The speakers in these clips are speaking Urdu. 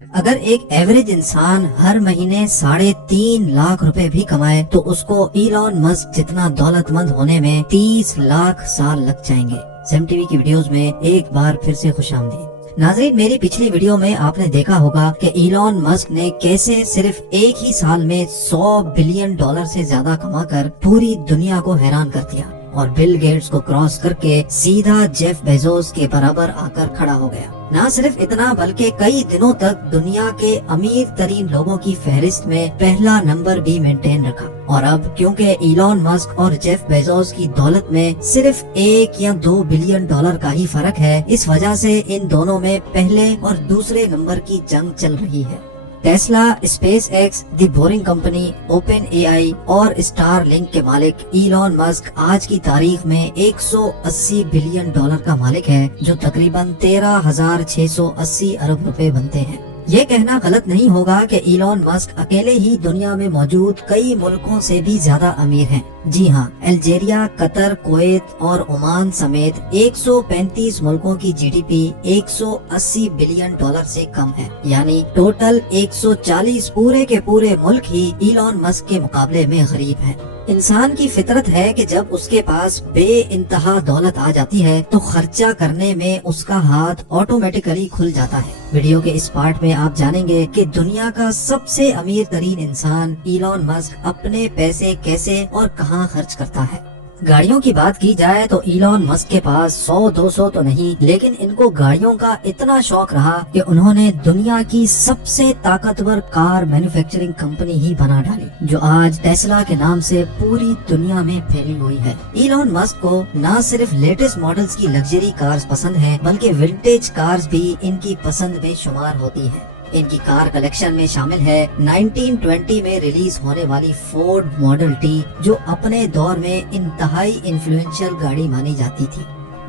اگر ایک ایوریج انسان ہر مہینے 3.5 لاکھ روپے بھی کمائے تو اس کو ایلون مسک جتنا دولت مند ہونے میں 30 لاکھ سال لگ جائیں گے۔ زیم ٹی وی کی ویڈیوز میں ایک بار پھر سے خوش آمدید۔ ناظرین، میری پچھلی ویڈیو میں آپ نے دیکھا ہوگا کہ ایلون مسک نے کیسے صرف ایک ہی سال میں $100 بلین سے زیادہ کما کر پوری دنیا کو حیران کر دیا اور بل گیٹس کو کراس کر کے سیدھا جیف بیزوس کے برابر آ کر کھڑا ہو گیا۔ نہ صرف اتنا بلکہ کئی دنوں تک دنیا کے امیر ترین لوگوں کی فہرست میں پہلا نمبر بھی مینٹین رکھا۔ اور اب کیونکہ ایلون مسک اور جیف بیزوس کی دولت میں صرف 1 یا 2 بلین ڈالر کا ہی فرق ہے، اس وجہ سے ان دونوں میں پہلے اور دوسرے نمبر کی جنگ چل رہی ہے۔ ٹیسلا، اسپیس ایکس، دی بورنگ کمپنی، اوپن اے آئی اور اسٹار لنک کے مالک ایلون مسک آج کی تاریخ میں $180 بلین کا مالک ہے، جو تقریباً 13,680 ارب روپے بنتے ہیں۔ یہ کہنا غلط نہیں ہوگا کہ ایلون مسک اکیلے ہی دنیا میں موجود کئی ملکوں سے بھی زیادہ امیر ہیں۔ جی ہاں، الجیریا، قطر، کویت اور عمان سمیت 135 ملکوں کی جی ڈی پی $180 بلین سے کم ہے، یعنی ٹوٹل 140 پورے کے پورے ملک ہی ایلون مسک کے مقابلے میں غریب ہیں۔ انسان کی فطرت ہے کہ جب اس کے پاس بے انتہا دولت آ جاتی ہے تو خرچہ کرنے میں اس کا ہاتھ آٹومیٹکلی کھل جاتا ہے۔ ویڈیو کے اس پارٹ میں آپ جانیں گے کہ دنیا کا سب سے امیر ترین انسان ایلون مسک اپنے پیسے کیسے اور کہاں خرچ کرتا ہے۔ گاڑیوں کی بات کی جائے تو ایلون مسک کے پاس 100-200 تو نہیں، لیکن ان کو گاڑیوں کا اتنا شوق رہا کہ انہوں نے دنیا کی سب سے طاقتور کار مینوفیکچرنگ کمپنی ہی بنا ڈالی، جو آج ٹیسلا کے نام سے پوری دنیا میں پھیلی ہوئی ہے۔ ایلون مسک کو نہ صرف لیٹسٹ ماڈلز کی لگژری کارز پسند ہیں، بلکہ ونٹیج کارز بھی ان کی پسند میں شمار ہوتی ہیں۔ ان کی کار کلیکشن میں شامل ہے 1920 میں ریلیز ہونے والی فورڈ ماڈل ٹی، جو اپنے دور میں انتہائی انفلوئنشل گاڑی مانی جاتی تھی۔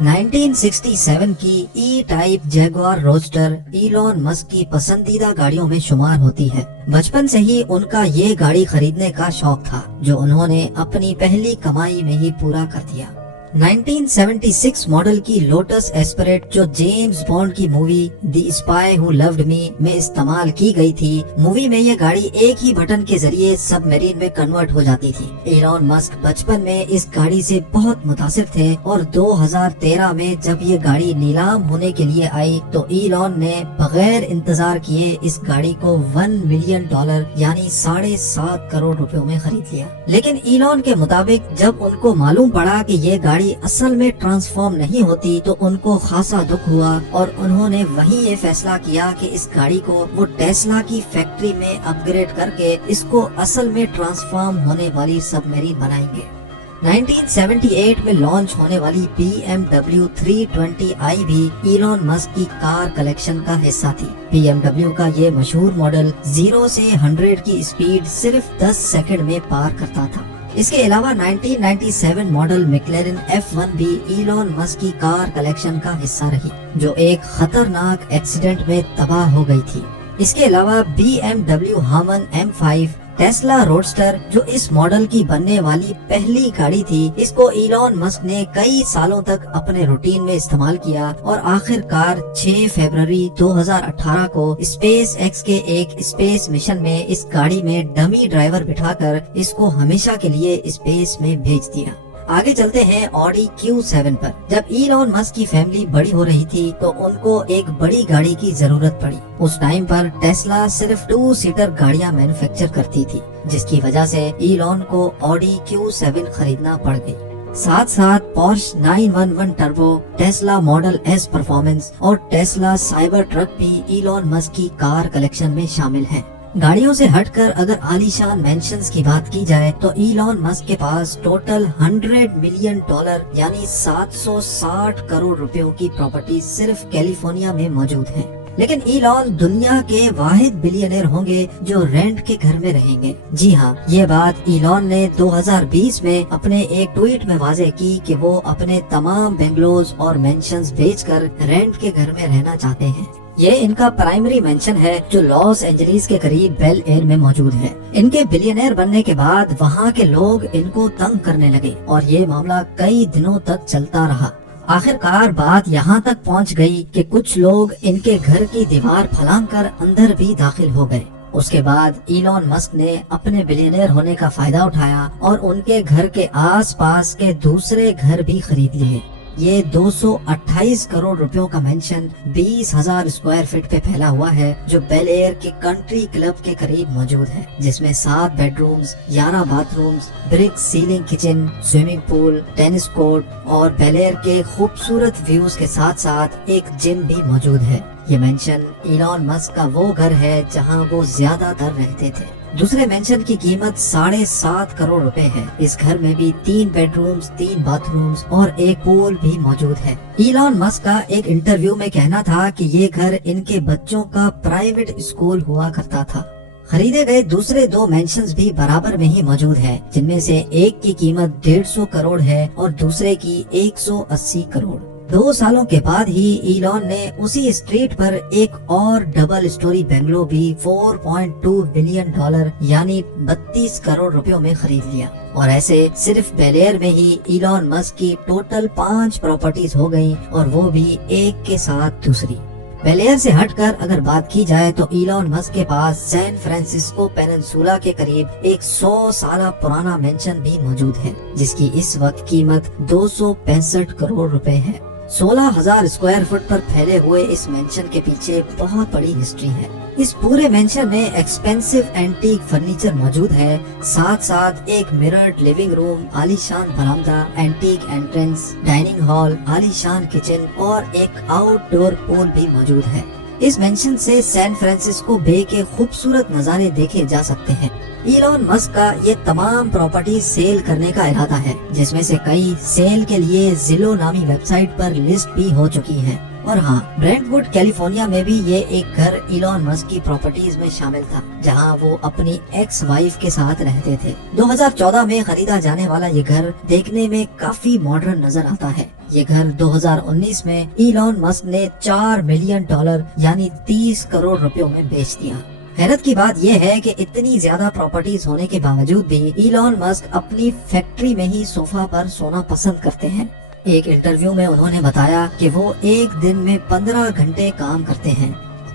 1967 کی ای type Jaguar Roadster Elon Musk کی پسندیدہ گاڑیوں میں شمار ہوتی ہے۔ بچپن سے ہی ان کا یہ گاڑی خریدنے کا شوق تھا، جو انہوں نے اپنی پہلی کمائی میں ہی پورا کر دیا۔ 1976 ماڈل کی لوٹس ایسپریٹ، جو جیمز بانڈ کی مووی دی اسپائی ہو لوڈ می میں استعمال کی گئی تھی، مووی میں یہ گاڑی ایک ہی بٹن کے ذریعے سب میرین میں کنورٹ ہو جاتی تھی۔ ایلون مسک بچپن میں اس گاڑی سے بہت متاثر تھے اور 2013 میں جب یہ گاڑی نیلام ہونے کے لیے آئی تو ایلون نے بغیر انتظار کیے اس گاڑی کو $1 ملین یعنی 7.5 کروڑ روپیوں میں خرید لیا۔ لیکن ایلون کے مطابق جب ان کو معلوم پڑا کہ یہ گاڑی اصل میں ٹرانسفارم نہیں ہوتی تو ان کو خاصا دکھ ہوا، اور انہوں نے وہیں یہ فیصلہ کیا کہ اس گاڑی کو وہ ٹیسلا کی فیکٹری میں اپ گریڈ کر کے اس کو اصل میں ٹرانسفارم ہونے والی سب میرین بنائیں گے۔ 1978 میں لانچ ہونے والی BMW 320i بھی ایلون مسک کی کار کلیکشن کا حصہ تھی۔ BMW کا یہ مشہور ماڈل 0 سے 100 کی اسپیڈ صرف 10 سیکنڈ میں پار کرتا تھا۔ اس کے علاوہ 1997 ماڈل میکلارن F1 بھی ایلون مسک کی کار کلیکشن کا حصہ رہی، جو ایک خطرناک ایکسیڈنٹ میں تباہ ہو گئی تھی۔ اس کے علاوہ BMW ہامن M5، ٹیسلا روڈسٹر، جو اس ماڈل کی بننے والی پہلی گاڑی تھی، اس کو ایلون مسک نے کئی سالوں تک اپنے روٹین میں استعمال کیا، اور آخر کار 6 فروری 2018 کو اسپیس ایکس کے ایک اسپیس مشن میں اس گاڑی میں ڈمی ڈرائیور بٹھا کر اس کو ہمیشہ کے لیے اسپیس میں بھیج دیا۔ آگے چلتے ہیں آڈی Q7 پر۔ جب ایلون مسک کی فیملی بڑی ہو رہی تھی تو ان کو ایک بڑی گاڑی کی ضرورت پڑی۔ اس ٹائم پر ٹیسلا صرف 2 سیٹر گاڑیاں مینوفیکچر کرتی تھی، جس کی وجہ سے ایلون کو آڈی Q7 خریدنا پڑ گئی۔ ساتھ ساتھ پورش 911 turbo, Tesla model S performance اور ٹیسلا سائبر ٹرک بھی ایلون مسک کی کار کلیکشن میں شامل ہیں۔ گاڑیوں سے ہٹ کر اگر عالی شان مینشنز کی بات کی جائے تو ایلون مسک کے پاس ٹوٹل $100 ملین یعنی 760 کروڑ روپیوں کی پراپرٹی صرف کیلیفورنیا میں موجود ہیں۔ لیکن ایلون دنیا کے واحد بلینئر ہوں گے جو رینٹ کے گھر میں رہیں گے۔ جی ہاں، یہ بات ایلون نے 2020 میں اپنے ایک ٹویٹ میں واضح کی کہ وہ اپنے تمام بنگلوز اور مینشنز بیچ کر رینٹ کے گھر میں رہنا چاہتے ہیں۔ یہ ان کا پرائمری مینشن ہے جو لاس اینجلیس کے قریب بیل ایئر میں موجود ہے۔ ان کے بلینئر بننے کے بعد وہاں کے لوگ ان کو تنگ کرنے لگے اور یہ معاملہ کئی دنوں تک چلتا رہا۔ آخر کار بات یہاں تک پہنچ گئی کہ کچھ لوگ ان کے گھر کی دیوار پھلانگ کر اندر بھی داخل ہو گئے۔ اس کے بعد ایلون مسک نے اپنے بلینئر ہونے کا فائدہ اٹھایا اور ان کے گھر کے آس پاس کے دوسرے گھر بھی خرید لیے۔ یہ 228 کروڑ روپیوں کا مینشن 20,000 اسکوائر فٹ پہ پھیلا ہوا ہے، جو بیل ایئر کے کنٹری کلب کے قریب موجود ہے، جس میں 7 bedrooms, 11 bathrooms, brick ceiling kitchen, swimming pool, tennis court اور بیل ایئر کے خوبصورت ویوز کے ساتھ ساتھ ایک جم بھی موجود ہے۔ یہ مینشن ایلون مسک کا وہ گھر ہے جہاں وہ زیادہ تر رہتے تھے۔ دوسرے مینشن کی قیمت 7.5 کروڑ روپے ہے۔ اس گھر میں بھی 3 بیڈ رومز، 3 باتھ رومز اور ایک پول بھی موجود ہے۔ ایلون مسک کا ایک انٹرویو میں کہنا تھا کہ یہ گھر ان کے بچوں کا پرائیویٹ اسکول ہوا کرتا تھا۔ خریدے گئے دوسرے 2 مینشنز بھی برابر میں ہی موجود ہے، جن میں سے ایک کی قیمت 150 کروڑ ہے اور دوسرے کی 180 کروڑ۔ 2 سالوں کے بعد ہی ایلون نے اسی اسٹریٹ پر ایک اور ڈبل اسٹوری بنگلو بھی $4.2 بلین یعنی 32 کروڑ روپیوں میں خرید لیا۔ اور ایسے صرف بیل ایئر میں ہی ایلون مسک کی ٹوٹل 5 پراپرٹیز ہو گئیں، اور وہ بھی ایک کے ساتھ دوسری۔ بیل ایئر سے ہٹ کر اگر بات کی جائے تو ایلون مسک کے پاس سین فرانسسکو پیننسولا کے قریب ایک 100 سالہ پرانا مینشن بھی موجود ہے، جس کی اس وقت قیمت 265 کروڑ روپے ہے۔ 16,000 اسکوائر فٹ پر پھیلے ہوئے اس مینشن کے پیچھے بہت بڑی ہسٹری ہے۔ اس پورے مینشن میں ایکسپینسو اینٹیک فرنیچر موجود ہے، ساتھ ساتھ ایک مررڈ لیونگ روم، عالی شان برآمدہ، اینٹیک انٹرنس، ڈائننگ ہال، عالی شان کچن اور ایک آؤٹ ڈور پول بھی موجود ہے۔ اس مینشن سے سین فرانسسکو بے کے خوبصورت نظارے دیکھے جا سکتے ہیں۔ ایلون مسک کا یہ تمام پراپرٹی سیل کرنے کا ارادہ ہے، جس میں سے کئی سیل کے لیے زیلو نامی ویب سائٹ پر لسٹ بھی ہو چکی ہے۔ اور ہاں، برینٹ ووڈ کیلیفورنیا میں بھی یہ ایک گھر ایلون مسک کی پراپرٹیز میں شامل تھا، جہاں وہ اپنی ایکس وائف کے ساتھ رہتے تھے۔ 2014 میں خریدا جانے والا یہ گھر دیکھنے میں کافی ماڈرن نظر آتا ہے۔ یہ گھر 2019 میں ایلون مسک نے $4 ملین یعنی 30 کروڑ روپیوں میں بیچ دیا۔ حیرت کی بات یہ ہے کہ اتنی زیادہ پراپرٹیز ہونے کے باوجود بھی ایلون مسک اپنی فیکٹری میں ہی صوفہ پر سونا پسند کرتے ہیں۔ ایک انٹرویو میں انہوں نے بتایا کہ وہ ایک دن میں 15 گھنٹے کام کرتے ہیں،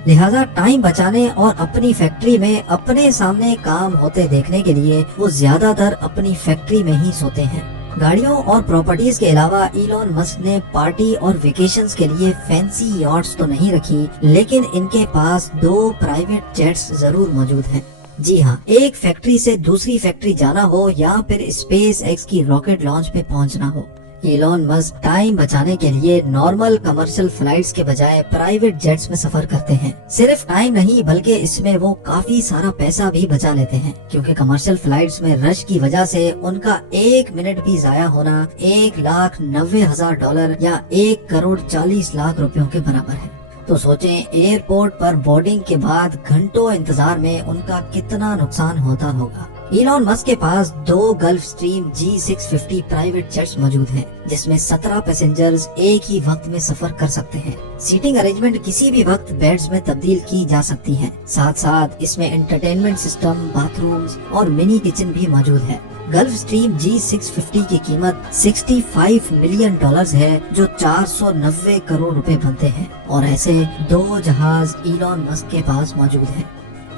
لہٰذا ٹائم بچانے اور اپنی فیکٹری میں اپنے سامنے کام ہوتے دیکھنے کے لیے وہ زیادہ تر اپنی فیکٹری میں ہی سوتے ہیں۔ گاڑیوں اور پراپرٹیز کے علاوہ ایلون مسک نے پارٹی اور ویکیشنز کے لیے فینسی یاٹس تو نہیں رکھی، لیکن ان کے پاس 2 پرائیویٹ جیٹس ضرور موجود ہیں۔ جی ہاں، ایک فیکٹری سے دوسری فیکٹری جانا ہو یا پھر اسپیس ایکس کی راکٹ لانچ پہ پہنچنا ہو، ایلون مسک ٹائم بچانے کے لیے نارمل کمرشل فلائٹس کے بجائے پرائیویٹ جیٹس میں سفر کرتے ہیں۔ صرف ٹائم نہیں بلکہ اس میں وہ کافی سارا پیسہ بھی بچا لیتے ہیں، کیونکہ کمرشل فلائٹس میں رش کی وجہ سے ان کا 1 منٹ بھی ضائع ہونا $1,90,000 یا 1,40 لاکھ روپیوں کے برابر ہے۔ تو سوچیں ایئرپورٹ پر بورڈنگ کے بعد گھنٹوں انتظار میں ان کا کتنا نقصان ہوتا ہوگا۔ ایلون مسک کے پاس 2 golf stream G650 private jets موجود ہیں، جس میں 17 پیسنجرز ایک ہی وقت میں سفر کر سکتے ہیں۔ سیٹنگ ارینجمنٹ کسی بھی وقت بیڈز میں تبدیل کی جا سکتی ہیں، ساتھ ساتھ اس میں انٹرٹینمنٹ سسٹم، باتھ رومز اور منی کچن بھی موجود ہے۔ گلف سٹریم G650 کی قیمت $65 ملین ہے، جو 490 کروڑ روپے بنتے ہیں، اور ایسے 2 جہاز ایلون مسک کے پاس موجود ہیں۔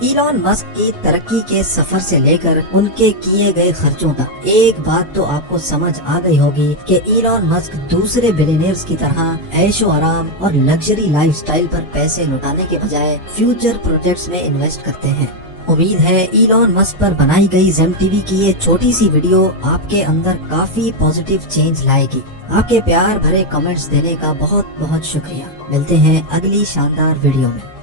ایلون مسک کی ترقی کے سفر سے لے کر ان کے کیے گئے خرچوں تک ایک بات تو آپ کو سمجھ آ گئی ہوگی کہ ایلون مسک دوسرے بلینئرز کی طرح عیش و آرام اور لگژری لائف سٹائل پر پیسے لٹانے کے بجائے فیوچر پروجیکٹس میں انویسٹ کرتے ہیں۔ امید ہے ایلون مسک پر بنائی گئی زیم ٹی وی کی یہ چھوٹی سی ویڈیو آپ کے اندر کافی پازیٹیو چینج لائے گی۔ آپ کے پیار بھرے کمنٹس دینے کا بہت بہت شکریہ۔ ملتے ہیں اگلی شاندار ویڈیو میں۔